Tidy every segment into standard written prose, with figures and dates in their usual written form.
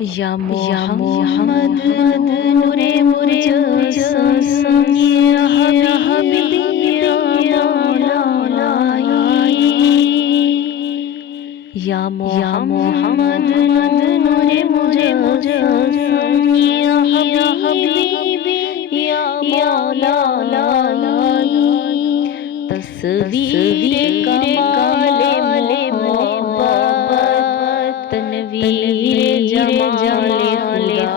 یا محمد نور مجسم یا حبیبی یا مولائی، یا محمد نور مجسم یا حبیبی یا مولائی، تصویر کمال محبت، تنویر جمال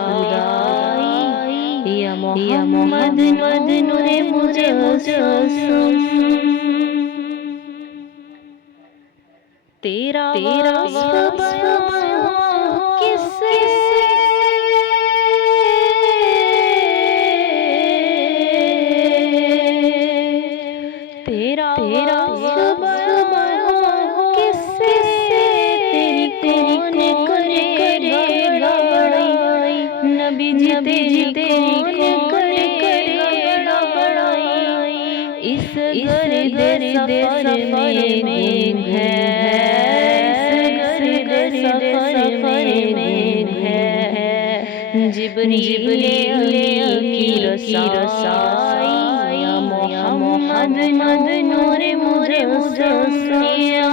خدائی، یا محمد نور مجسم، تیرا وصف کس سے تیرا وصف کس سے، تیری کون کرے گا بڑائی، نبی جی تیری کون کرے گا بڑائی، اس گرد سفر میں ہے، جبریل کی رسائی، یا محمد نور مجسم یا